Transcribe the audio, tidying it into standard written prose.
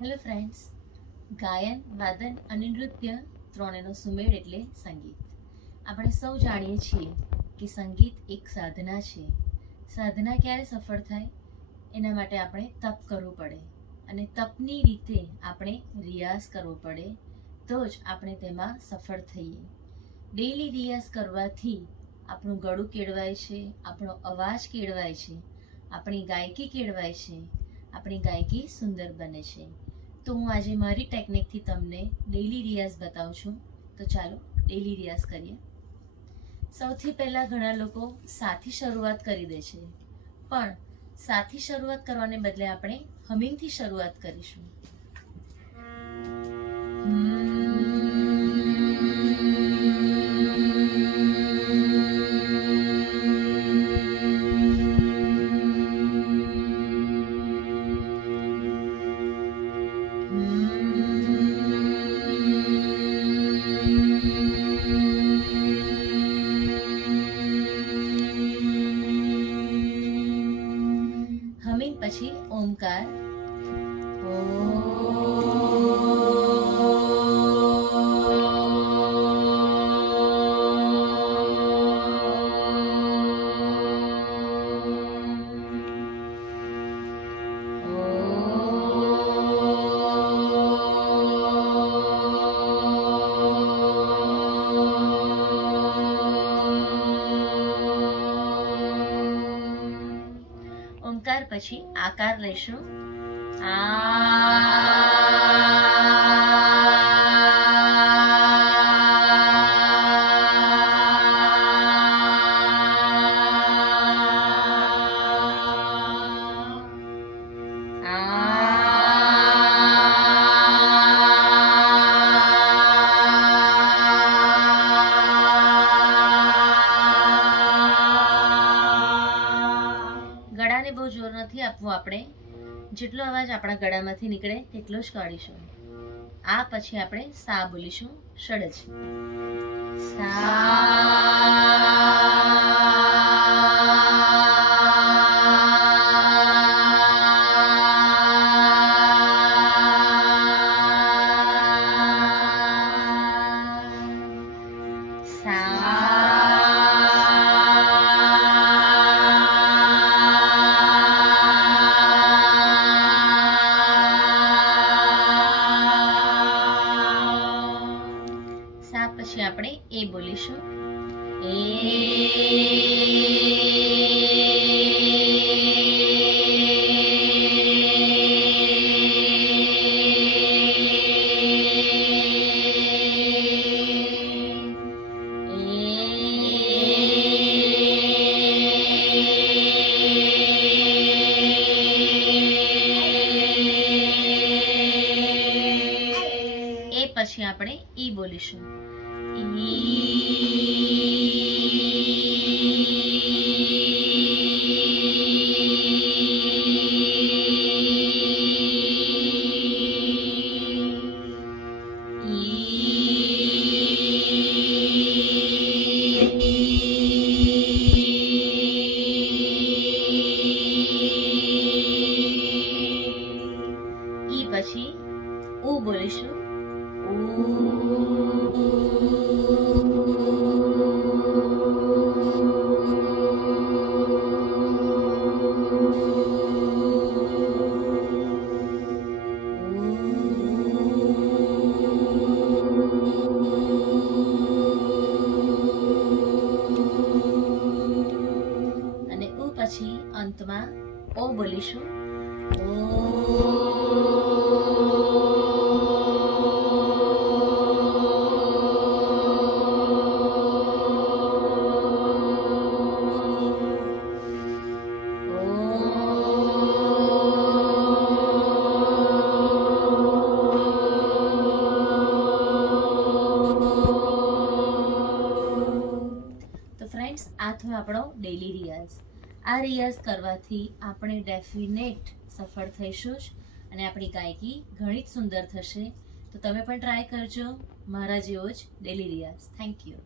Hello friends, ગાયન, વાદન અને નૃત્ય ત્રણેયનો સુમેળ એટલે સંગીત. આપણે સૌ જાણીએ છીએ કે સંગીત એક સાધના છે. સાધના ક્યારે સફળ થાય? એના માટે આપણે તપ કરવું પડે અને તપની રીતે આપણે રિયાઝ કરવો પડે, તો જ આપણે તેમાં સફળ થઈએ. ડેઈલી રિયાઝ કરવાથી આપણું ગળું કેળવાય છે, આપણો અવાજ કેળવાય છે, આપણી ગાયકી કેળવાય છે, આપણી ગાયકી સુંદર બને છે. તો હું આજે મારી ટેકનિકથી તમને ડેઈલી રિયાઝ બતાવું છું. તો ચાલો ડેઈલી રિયાઝ કરીએ. સૌથી પહેલાં ઘણા લોકો સાથી શરૂઆત કરી દે છે, પણ સાથી શરૂઆત કરવાને બદલે આપણે હમિંગથી શરૂઆત કરીશું. હમિંગ પછી ઓમકાર. ઓમકાર પછી આકાર લઈશું. ગળાને બહુ જોર નથી આપવું, આપણે જેટલો અવાજ આપણા ગળામાંથી નીકળે તેટલો જ કાઢીશું. આ પછી આપણે સા બોલીશું, ષડજ. પછી આપણે એ બોલીશું, એ. એ પછી આપણે ઈ બોલીશું. ઈ પછી ઉ બોલીશું. અને ઉ પછી અંતમાં ઓ બોલીશું. તો ફ્રેન્ડ્સ, આ થયો આપણો ડેઈલી રિયાઝ. આ રિયાઝ કરવાથી આપણે ડેફિનેટ સફળ થઈશું જ અને આપણી ગાયકી ઘણી જ સુંદર થશે. તો તમે પણ ટ્રાય કરજો મારા જેવો જ ડેઈલી રિયાઝ. Thank you.